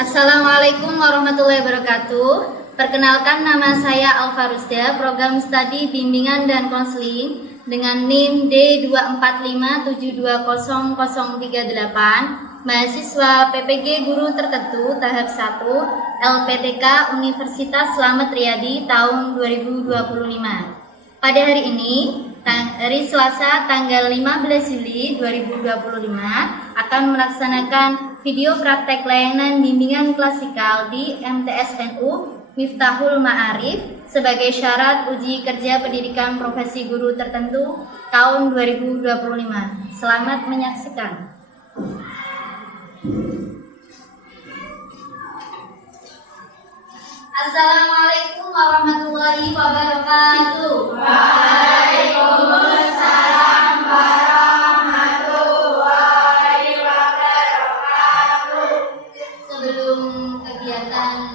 Assalamualaikum warahmatullahi wabarakatuh. Perkenalkan, nama saya Alfa Rusda, program studi bimbingan dan konseling dengan NIM D245720038, mahasiswa PPG Guru Tertentu tahap 1 LPTK Universitas Slamet Riyadi tahun 2025. Pada hari ini, hari Selasa tanggal 15 Juli 2025 akan melaksanakan video praktek layanan bimbingan klasikal di MTSNU Miftahul Ma'arif sebagai syarat uji kerja pendidikan profesi guru tertentu tahun 2025. Selamat menyaksikan. Assalamualaikum warahmatullahi wabarakatuh. Waalaikumsalam warahmatullahi wabarakatuh. Sebelum kegiatan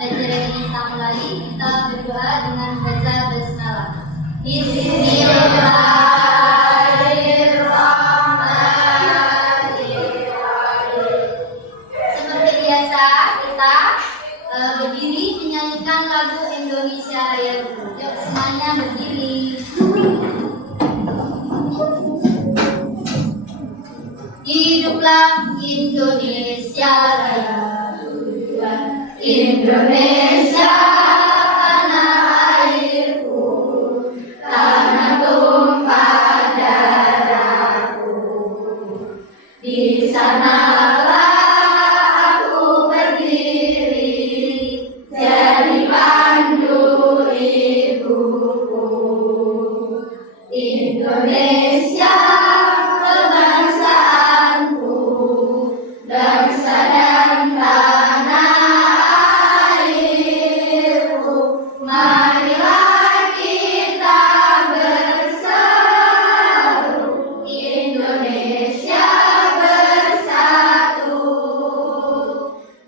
belajar ini kita mulai, kita berdoa dengan baca basmalah. Bismillahirrahmanirrahim. Seperti biasa, kita berdiri menyanyikan lagu Indonesia Raya dulu. Yuk semuanya berdiri. Hiduplah Indonesia Raya, Indonesia tanah airku, tanah tumpah darahku. Di sanalah aku berdiri, jadi pandu ibuku. Indonesia kebangsaanku, bangsa dan tanah airku. Marilah kita bersatu, Indonesia bersatu.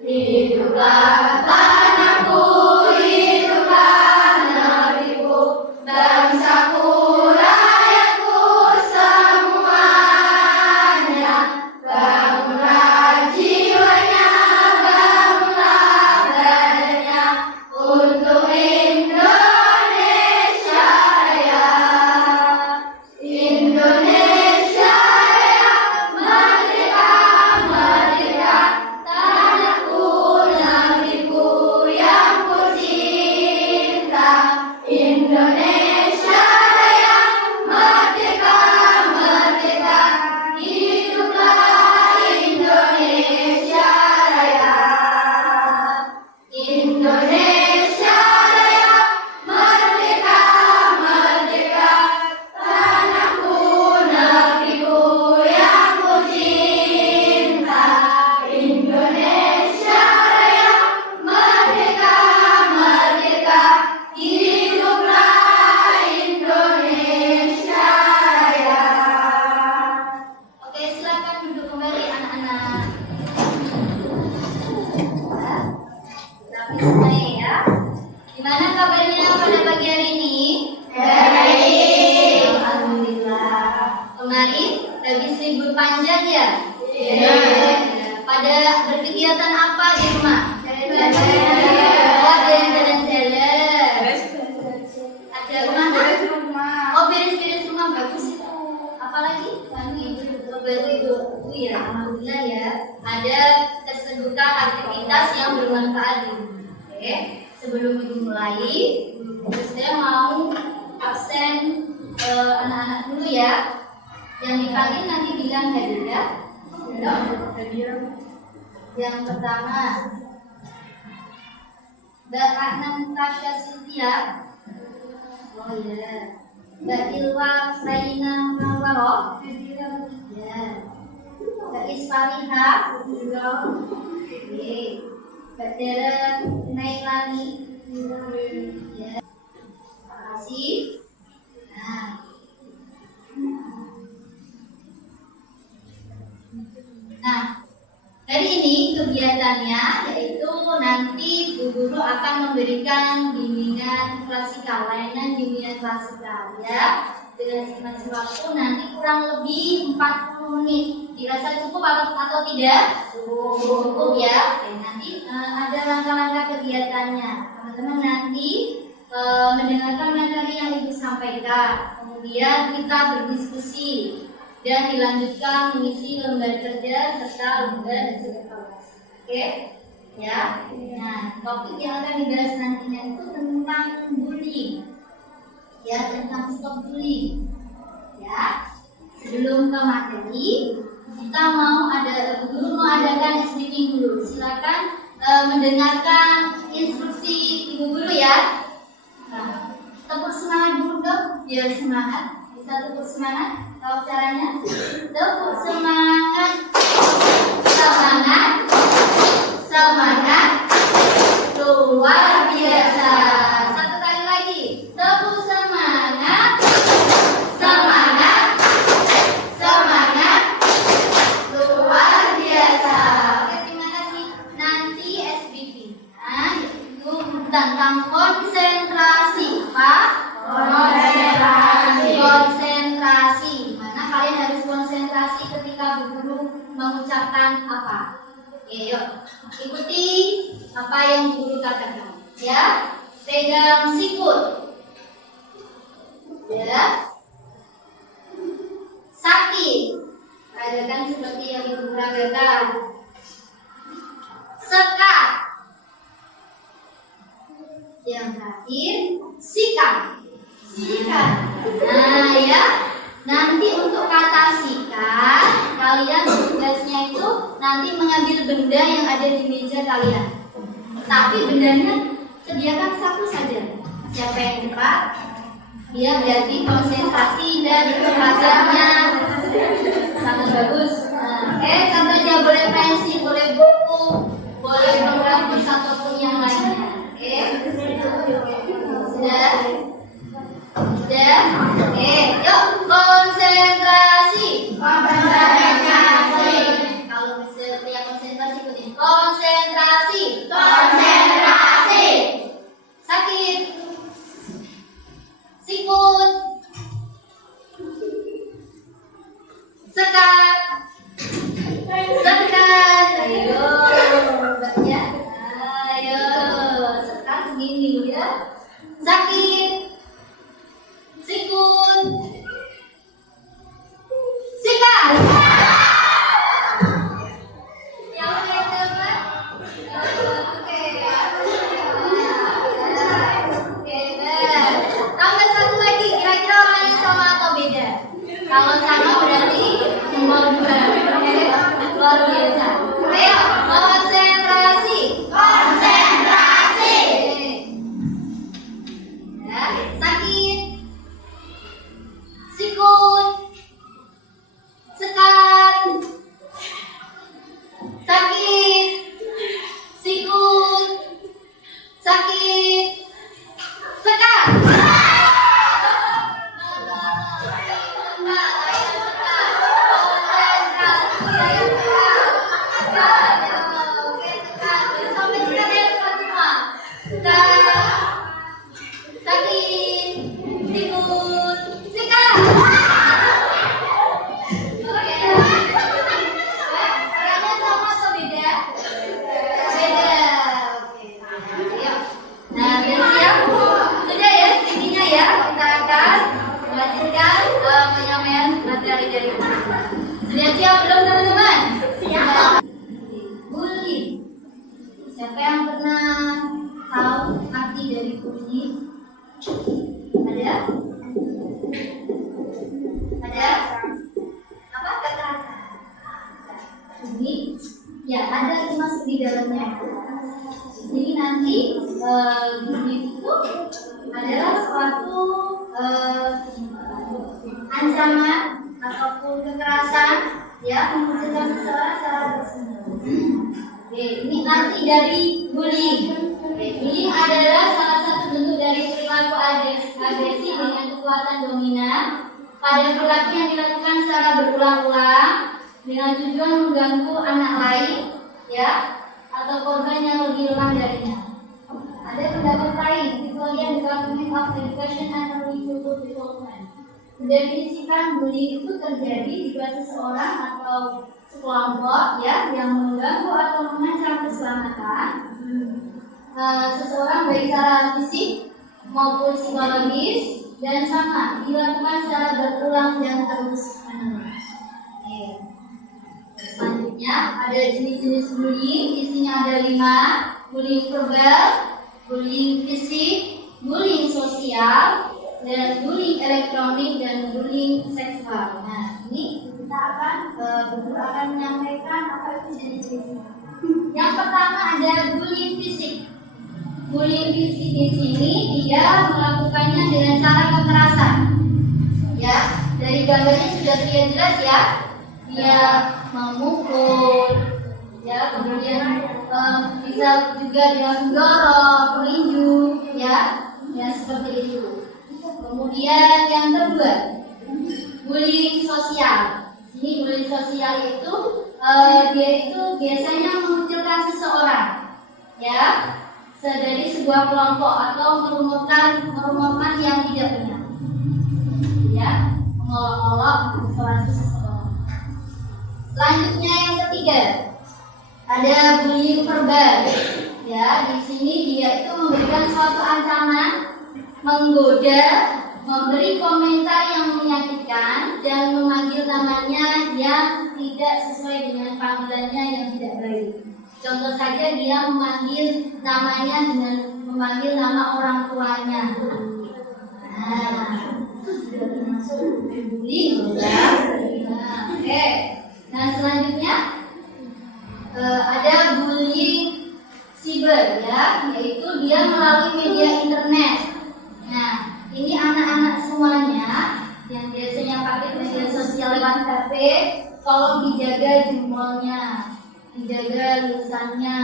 Hiduplah tanahku, hiduplah negeriku, bangsaku, rakyatku semuanya. Bangunlah jiwanya, bangunlah badannya untuk Indonesia Raya. Indonesia Raya, merdeka, merdeka, tanahku, negeriku yang ku cinta. Indonesia Raya, merdeka, merdeka, hiduplah Indonesia Raya. Indonesia Raya, merdeka, merdeka, tanahku, negeriku yang ku cinta. Indonesia Raya, merdeka, merdeka, hiduplah Indonesia Raya. Oke, silakan duduk kembali anak-anak. Rapi semua ya. Gimana kabarnya pada pagi hari ini? Baik. Alhamdulillah. Kemarin habis libur panjang ya? Iya. Pada berkegiatan apa di rumah? Jalan-jalan. Oh, jalan-jalan. Ada rumah? Oh, beres-beres rumah, bagus itu. Apalagi? Ibu ya, alhamdulillah ya. Ada kesibukan aktivitas yang bermanfaat di rumah. Oke, sebelum ibu mulai, saya mau absen anak-anak dulu ya. Yang dipanggil nanti bilang hadir ya. Yang pertama, Mbak Natasha Cynthia. Oh iya. Mbak Ilwa Saina Nawaro. Ya. Mbak Isfariha. Oke. Mbak Dera Nailani. Ya. Terima kasih. Nah, hari ini kegiatannya yaitu nanti Bu Guru akan memberikan bimbingan klasikal, layanan bimbingan klasikal ya. Dengan estimasi waktu nanti kurang lebih 40 menit. Dirasa cukup atau tidak? Cukup ya. Oke, nah nanti ada langkah-langkah kegiatannya. Teman-teman nanti mendengarkan materi yang Ibu sampaikan, kemudian kita berdiskusi dan dilanjutkan mengisi lembar kerja serta lembar hasil evaluasi. Oke? Ya. Nah, topik yang akan dibahas nantinya itu tentang bullying. Ya, tentang stop bullying. Ya. Sebelum ke materi, kita guru mau adakan speaking dulu. Silakan mendengarkan instruksi Ibu guru ya. Nah, tepuk semangat dulu dong, biar semangat. Bisa tepuk semangat? Tahu caranya? Tepuk semangat, semangat, semangat, luar biasa. Satu kali lagi, tepuk semangat, semangat, semangat, luar biasa. Oke, terima kasih. Nanti SBP itu tentang konsentrasi, Pak. Konsentrasi. Mana kalian harus konsentrasi ketika Bu Guru mengucapkan apa? Oke, yuk ikuti apa yang Bu Guru katakan. Ya, pegang sikut. Ya. Sakit. Ragakan seperti yang Ibu ragakan. Sekat. Yang terakhir, sikat. Sikat. Nah ya, nanti untuk kata sikat, kalian tugasnya itu nanti mengambil benda yang ada di meja kalian. Tapi bendanya sediakan satu saja. Siapa yang cepat? Dia berarti konsentrasi dan belajarnya sangat bagus. Satu aja, boleh pensil, boleh buku, boleh program ataupun yang lainnya. Sudah? Sudah? Yuk konsentrasi. Konsentrasi. Kalau misalnya konsentrasi ikutin. Konsentrasi. Konsentrasi. Sakit. Sikut. Sekat. Sekat. Ayo, Mbak ya. Ayo, sekat segini ya. Sakit. Sikut. Sikat. Yang lain dapat? Oke. Tambah satu lagi, kira-kira orangnya sama atau beda? Kalau sama berarti nomor 2. Luar biasa. Ayo, konsentrasi. Konsentrasi. Ya, sakit. Sikut. Sekat. Sakit. Sikut. Sakit. Sekat. Sudah siap belum teman-teman? Siap. Bully. Siapa yang pernah tahu arti dari bully? Ada? Ada? Apa kekerasan? Ini ya ada masuk di dalamnya. Jadi nanti bully itu adalah suatu ancaman ataupun kekerasan ya mengucilkan seseorang secara bersembunyi. Ini arti dari bullying. Bullying adalah salah satu bentuk dari perilaku agresi dengan kekuatan dominan pada perilaku yang dilakukan secara berulang-ulang dengan tujuan mengganggu anak lain ya atau korban yang lebih lemah darinya. Ada pendapat lain, kemudian Department of Education and Early Childhood Development mendefinisikan bullying itu terjadi jika seseorang atau sekelompok ya yang mengganggu atau mengancam keselamatan dipatahkan, seseorang baik secara fisik maupun psikologis dan sama dilakukan secara berulang dan terus menerus. Selanjutnya ada jenis-jenis bullying, isinya ada 5: bullying verbal, bullying fisik, bullying sosial, dan bullying elektronik, dan bullying seksual. Nah, ini kita akan menyampaikan apa itu jenis-jenisnya. Yang pertama ada bullying fisik. Bullying fisik di sini dia melakukannya dengan cara kekerasan. Ya, dari gambarnya sudah terlihat jelas ya. Dia memukul, ya, kemudian bisa juga dengan mendorong, menunjuk, ya, seperti itu. Kemudian yang kedua, bullying sosial. Ini bullying sosial itu dia itu biasanya mengucilkan seseorang, ya, dari sebuah kelompok atau merumorkan yang tidak benar, ya, mengolok-olok sesuatu seseorang. Selanjutnya yang ketiga, ada bullying verbal. Ya, di sini dia itu memberikan suatu ancaman, menggoda, memberi komentar yang menyakitkan, dan memanggil namanya yang tidak sesuai dengan panggilannya yang tidak baik. Contoh saja dia memanggil namanya dengan memanggil nama orang tuanya. Nah, itu sudah termasuk bullying, ya. Oke. Nah, selanjutnya ada bullying siber, ya, yaitu dia melalui media internet. Nah, ini anak-anak semuanya yang biasanya pakai media sosial lewat HP, tolong dijaga jempolnya, dijaga lisannya,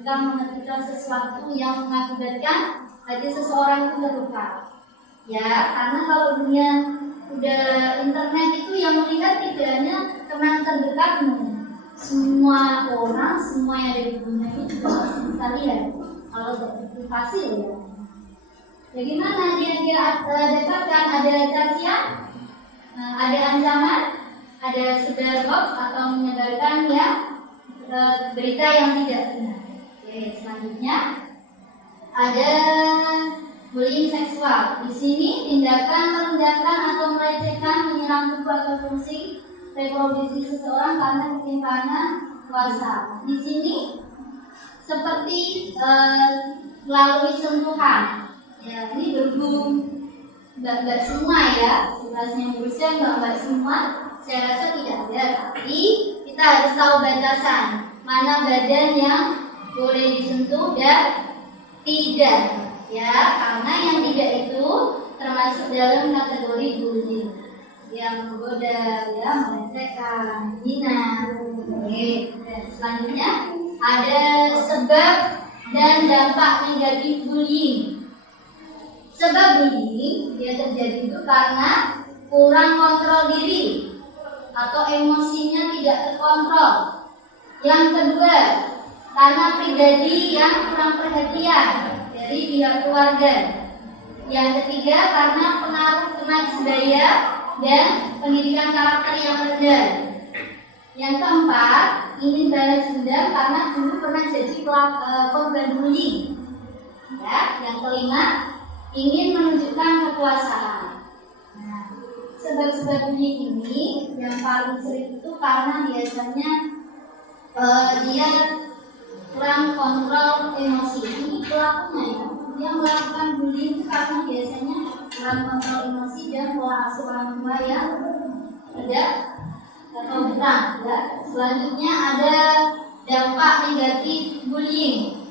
jika mengetikkan sesuatu yang mengakibatkan hati seseorang itu terluka. Ya, karena kalau dunia udah internet itu yang melihat tidak hanya teman terdekatmu, semua orang, semua yang ada di dunia itu juga masih bisa lihat kalau privasi ya. Bagaimana dia dapatkan? Ada cacian, ada ancaman, ada sebar hoax atau menyebarkan ya berita yang tidak benar. Oke, selanjutnya ada bullying seksual. Di sini tindakan merendahkan atau melecehkan, menyerang tubuh atau fungsi reproduksi seseorang karena ketimpangan kuasa. Di sini seperti melalui sentuhan. Ya, ini berhubung nggak semua ya, tugasnya berusia nggak semua. Saya rasa tidak ada, tapi kita harus tahu batasan mana badan yang boleh disentuh dan tidak, ya, karena yang tidak itu termasuk dalam kategori bullying yang menggoda, ya, melecehkan, menghina. Oke, dan selanjutnya ada sebab dan dampak negatif bullying. Sebab bullying dia terjadi itu karena kurang kontrol diri atau emosinya tidak terkontrol. Yang kedua, karena pribadi yang kurang perhatian dari pihak keluarga. Yang ketiga, karena pengaruh teman sebaya dan pendidikan karakter yang rendah. Yang keempat, ingin balas dendam karena dulu pernah jadi korban bullying. Ya, yang kelima, ingin menunjukkan kekuasaan. Nah, sebab-sebab bullying ini yang paling sering itu karena biasanya dia kurang kontrol emosi. Ini pelakunya ya, dia melakukan bullying itu karena biasanya kurang kontrol emosi dan pola asuh orang tua yang tidak atau kurang. Ya. Selanjutnya ada dampak negatif bullying.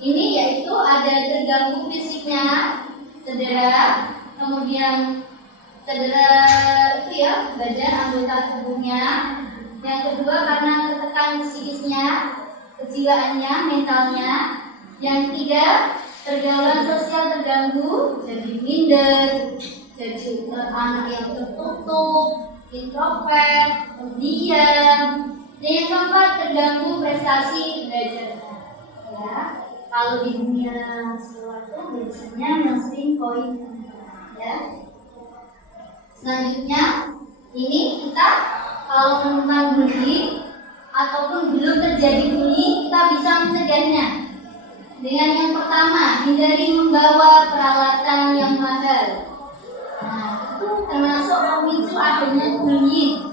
Ini yaitu ada terganggu fisiknya, cedera, kemudian cedera itu ya badan anggota tubuhnya. Yang kedua karena tertekan psikisnya, kejiwaannya, mentalnya. Yang ketiga pergaulan sosial terganggu, jadi minder, jadi anak yang tertutup, introvert, pendiam. Dan yang keempat terganggu prestasi belajarnya. Ya. Kalau di dunia sekolah itu biasanya yang sering poin, ya. Selanjutnya ini kita kalau menemukan bullying ataupun belum terjadi bullying, kita bisa mencegah Dengan yang pertama, hindari membawa peralatan yang mahal. Nah, itu termasuk memicu adanya bullying.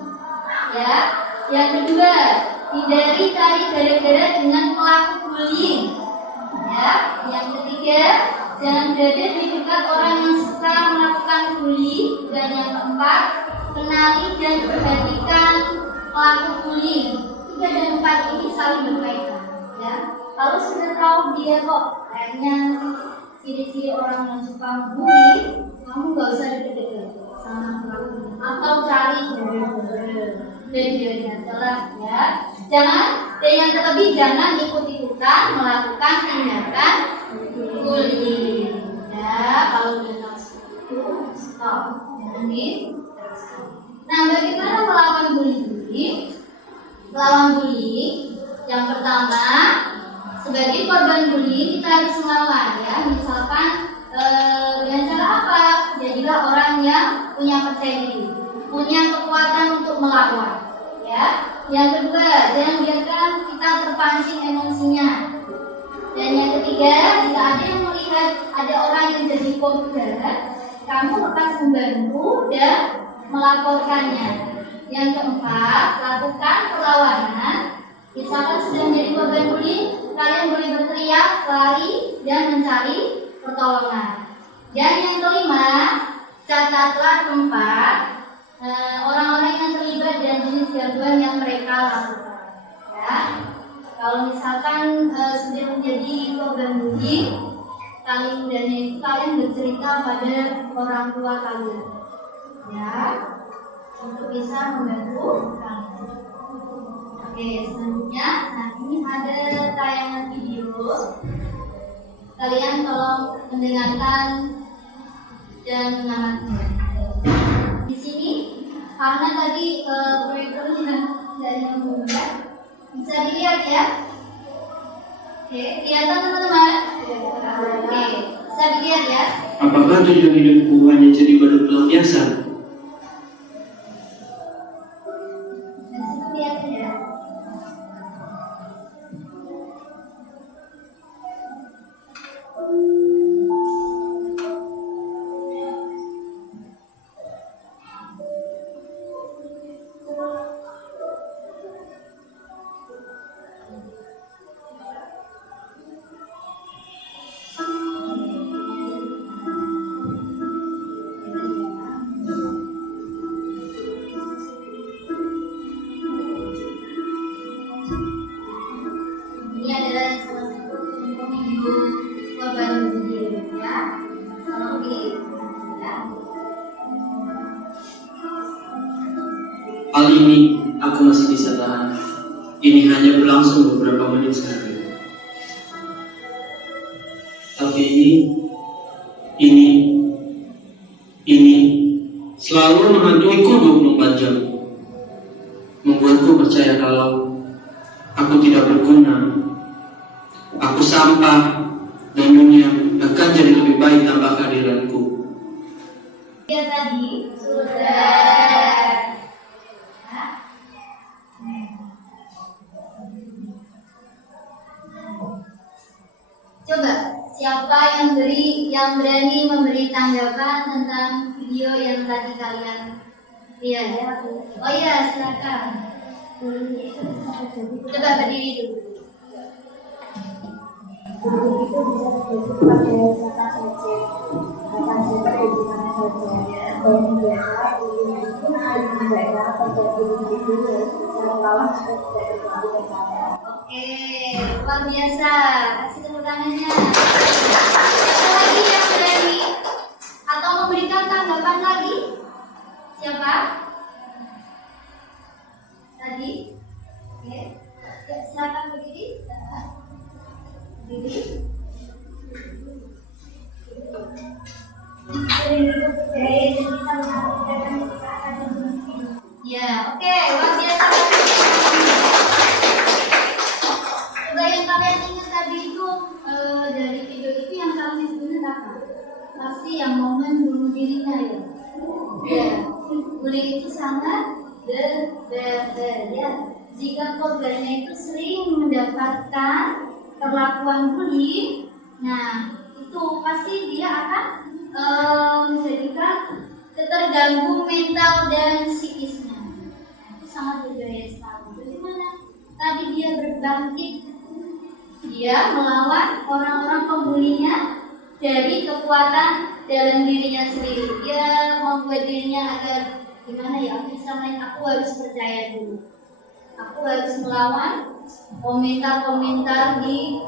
Ya. Yang kedua, hindari cari gara-gara dengan pelaku bullying. Ya. Yang ketiga, jangan berada di dekat orang yang suka melakukan bullying. Dan yang keempat, kenali dan perhatikan pelaku bullying. 3 dan 4 ini saling berkaitan. Ya. Kalau sudah tahu dia kok kayaknya ciri-ciri orang yang suka bully, kamu gak usah deket-deket sama pelaku, atau cari dari salah ya. Jangan, dan yang terlebih jangan ikut-ikutan melakukan tindakan bullying. Ya, kalau udah tahu itu stop, jangan diteruskan. Nah, bagaimana melawan bullying? Melawan bullying, yang pertama, sebagai korban bullying kita harus melawan ya. Misalkan dengan cara apa? Jadilah orang yang punya percaya diri, punya kekuatan untuk melawan ya. Yang kedua, jangan biarkan kita terpancing emosinya. Dan yang ketiga, jika ada yang melihat ada orang yang jadi korban, kamu harus membantu dan melaporkannya. Yang keempat, lakukan perlawanan. Misalkan sudah menjadi korban bullying, kalian boleh berteriak, lari, dan mencari pertolongan. Dan yang kelima, catatlah tempat orang-orang yang terlibat dan jenis gangguan yang mereka lakukan. Ya, kalau misalkan sudah menjadi korban bullying, kalian bercerita pada orang tua kalian, ya, untuk bisa membantu kalian. Oke, selanjutnya, nah ini ada tayangan video. Kalian tolong mendengarkan dan mengamati. Di sini, karena tadi proyektornya tidak nyambung, bisa dilihat ya. Oke, kelihatan teman-teman? Oke, bisa dilihat ya. Apakah tujuan hidupku hanya jadi badut pelampiasan? Di situ kelihatan ya. Ini adalah salah satu contoh video korban bullying ya. Tolong ya. Hal ini aku masih bisa tahan. Ini hanya berlangsung beberapa menit saja. Tapi ini selalu menghantuiku 24 jam. Membuatku percaya kalau aku tidak berguna. Aku sampah dan dunia akan jadi lebih baik tanpa kehadiranku. Ya tadi sudah. Coba siapa yang berani memberi tanggapan tentang video yang tadi kalian lihat ya? Oh iya, silakan. Coba berdiri dulu. Bullying itu bisa terjadi pada siapa saja, bahkan siapa di mana saja. Dan biasa bullying itu hanya daerah terjadi di individu yang melawan supaya tidak terjadi bencana. Oke, luar biasa. Kasih tepuk tangannya. Siapa lagi yang berani atau memberikan tanggapan lagi? Siapa? Tadi? Oke. Ya, silakan berdiri. Berdiri. Ya, oke, luar biasa. Coba yang kalian ingat tadi itu dari video itu yang kalian ingat apa? Pasti yang momen bunuh dirinya ya. Ya, bullying itu sangat berbahaya. Jika korbannya itu sering mendapatkan perlakuan bullying, nah itu pasti dia akan menjadikan terganggu mental dan psikisnya. Itu sangat berbahaya sekali. Bagaimana tadi dia berbangkit, dia melawan orang-orang pembulinya dari kekuatan dalam dirinya sendiri. Dia membuat dirinya agar gimana ya, misalnya aku harus percaya dulu, aku harus melawan komentar-komentar di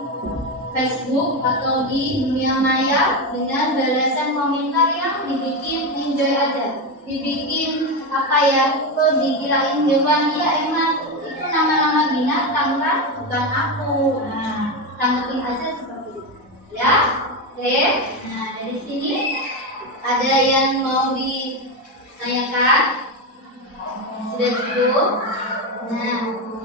Facebook atau di dunia maya dengan balasan komentar yang dibikin enjoy aja, dibikin apa ya, itu dikirain hewan, ya emang itu nama-nama binatang kan, bukan aku. Nah, tanggapin aja seperti itu ya. Oke, nah dari sini ada yang mau ditanyakan? Sudah cukup? Nah,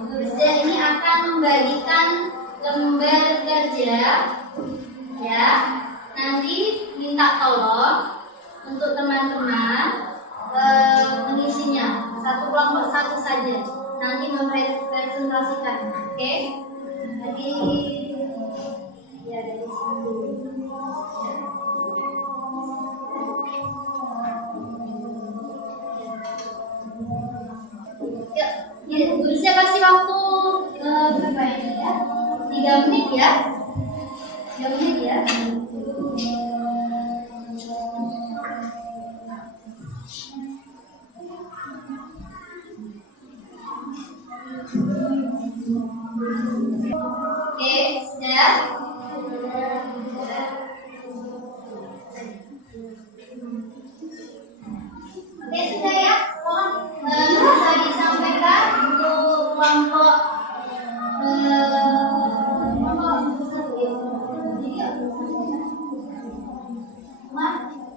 Gurusda ini akan membagikan lembar kerja ya. Nanti minta tolong untuk teman-teman mengisinya satu kelompok satu saja. Nanti mempresentasikan, oke? Jadi ya dari sini dulu. Ya, Gurusda kasih waktu berapa ini ya? 3 menit ya. 3 menit ya. Oke, sudah. Oke, sudah ya. Bisa disampaikan untuk kelompok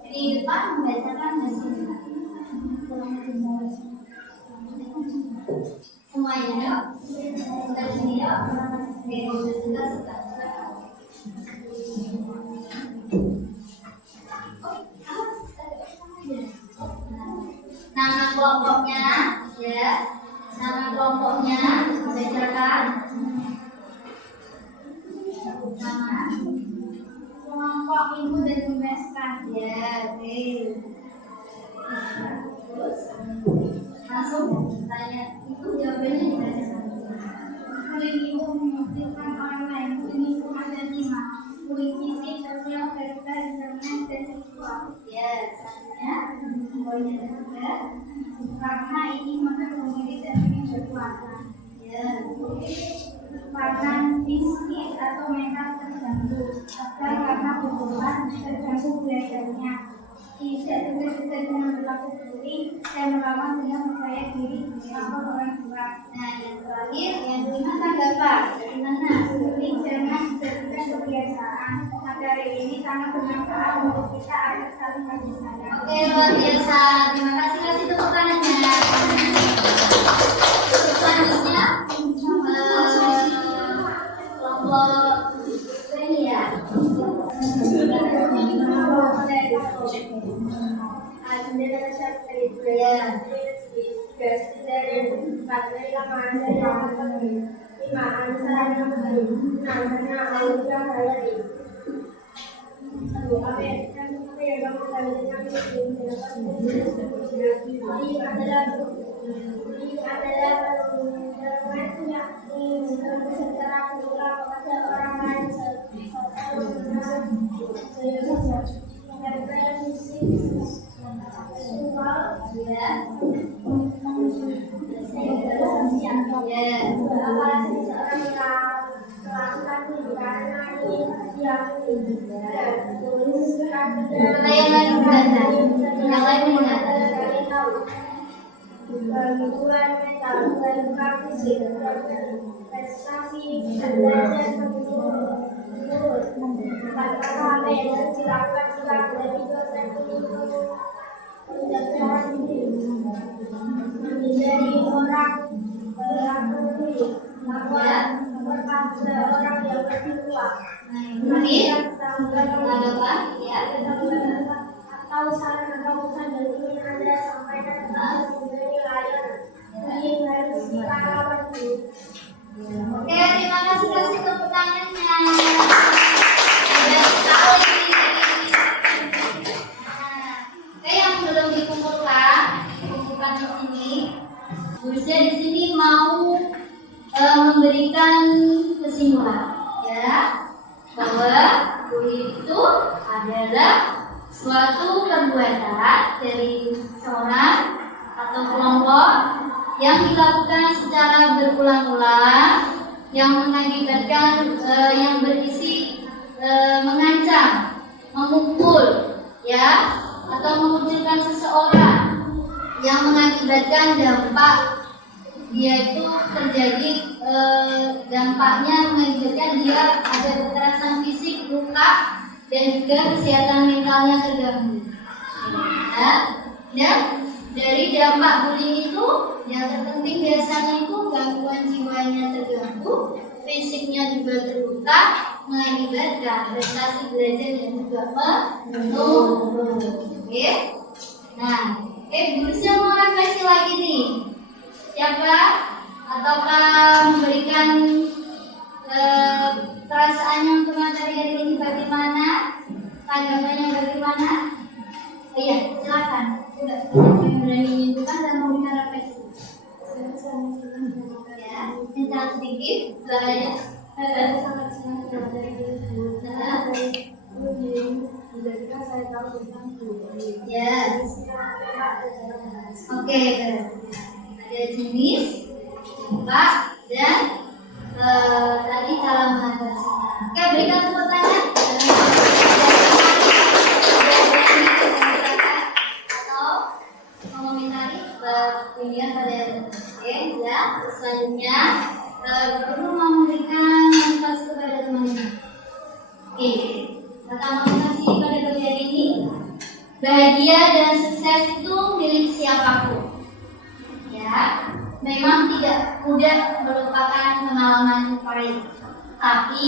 di depan membacakan hasilnya. Semuanya yuk. Sudah sini yuk. Oke, sudah. Nama kelompoknya ya. Nama kelompoknya bacakan. Nama kelompok ibu dan memeskan ya. Oke. Terus langsung tanya, itu jawabannya dibacakan. Kulit ibu menghasilkan orang lain. Kulit itu ada 5. Kulit fisik, sosial, verbal, internet, dan seksual. Ya, selanjutnya poinnya ketiga. Karena ini maka memilih dan ingin berkuasa. Ya, Karena psikis atau mental terganggu. Dan karena hubungan terganggu belajarnya. Tidak juga dengan berlaku bullying dan melawan dengan mempercayai diri tanpa orang tua. nah yang terakhir yang kelima tanggapan dari mana? Bullying jangan dijadikan kebiasaan. Materi ini sangat bermanfaat untuk kita agar saling kasih sayang. Oke, luar biasa. Terima kasih, kasih tepuk tangannya. Selanjutnya kelompok ini ya. Yang lain mendengar. Yang lain mendengar. Kebutuhan mental, kebutuhan fisik, prestasi, belajar, kata-kata yang silakan dari dosen penjagaan diri, menjadi orang berlaku pada orang yang berkuat. Tanggapan ya. Atau saran atau pesan dari ingin Anda sampaikan mengenai layanan yang harus kita lakukan. Oke, terima kasih, kasih tepuk tangannya. bullying itu adalah suatu perbuatan dari seorang atau kelompok yang dilakukan secara berulang-ulang yang mengakibatkan yang berisi mengancam, memukul, ya, atau memunculkan seseorang yang mengakibatkan dampak dia itu terjadi dampaknya mengakibatkan dia ada kekerasan fisik, luka, dan juga kesehatan mentalnya terganggu. Ya, dan dari dampak bullying itu yang terpenting biasanya itu gangguan jiwanya terganggu, fisiknya juga terluka, mengakibatkan prestasi belajar yang juga menurun. Oke, nah, guru saya mau refleksi lagi nih. Siapa ataukah memberikan perasaannya untuk materi hari ini bagaimana? Tanggapannya bagaimana? Iya, silakan. Udah, yang berani menyimpulkan dan memberikan refleksi. Ya, bicara sedikit, suaranya. Sangat senang dari guru. Menjadikan saya tahu tentang bullying. Yes. Oke, ada jenis, dampak, dan tadi cara mengatasinya. Oke, berikan tepuk tangan. Atau mengomentari opinion pada ya. Selanjutnya, guru mau memberikan motivasi kepada teman-teman. Oke, kata motivasi pada pagi hari ini, bahagia dan sukses itu milik siapapun. Ya, memang tidak mudah melupakan pengalaman pahit. Tapi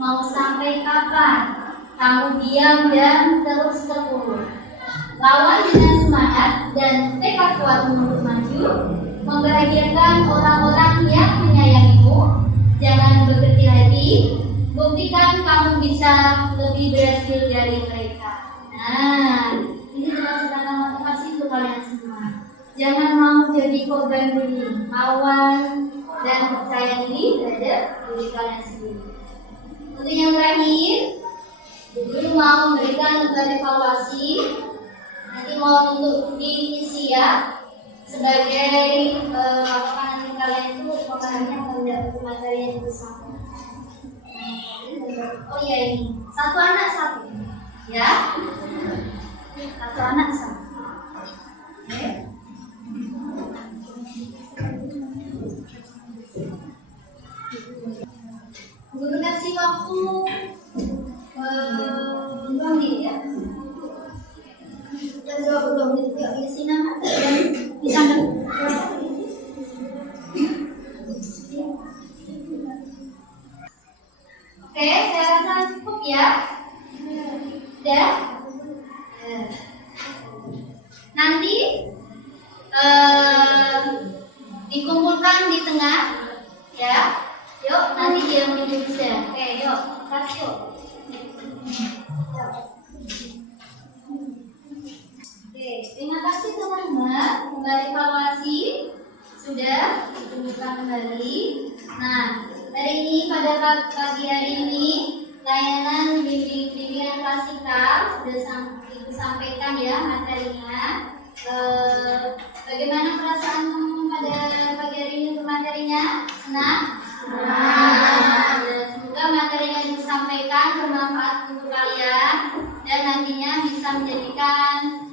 mau sampai kapan kamu diam dan terus terpuruk? Lawan dengan semangat dan tekad kuat untuk maju, membahagiakan orang-orang yang menyayangimu. Jangan berkecil hati, buktikan kamu bisa lebih berhasil dari mereka. Nah, ini adalah sedangkan motivasi untuk kalian semua. Jangan mau jadi korban bullying, lawan dan percaya diri terhadap diri kalian sendiri. Untuk yang terakhir, guru mau memberikan evaluasi. Nanti mau untuk diisi ya sebagai apakah nanti kalian itu pemahamannya atau tidak materi yang bersama. Oh iya, ini satu anak satu ya, satu anak satu. Oke. Guru kasih waktu 2 menit ya. Kita 20 menit ya, isi nama dan bisa Oke, saya rasa cukup ya. Sudah. Nanti dikumpulkan di tengah ya. Yuk, nanti dia menuju bisa. Oke, yuk, kasih yuk. Oke, terima kasih teman-teman. Kembali evaluasi sudah dikumpulkan kembali. Nah, hari ini pada pagi hari ini layanan bimbingan klasikal sudah disampaikan ya materinya. Bagaimana perasaan pada pagi hari ini untuk materinya? Senang? Semoga materi yang disampaikan bermanfaat untuk kalian dan nantinya bisa menjadikan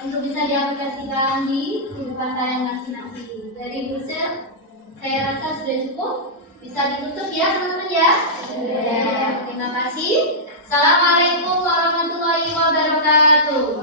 untuk bisa diaplikasikan di kehidupan kalian masing-masing. Dari Busel, saya rasa sudah cukup. Bisa ditutup ya teman-teman ya. Terima kasih. Assalamualaikum warahmatullahi wabarakatuh.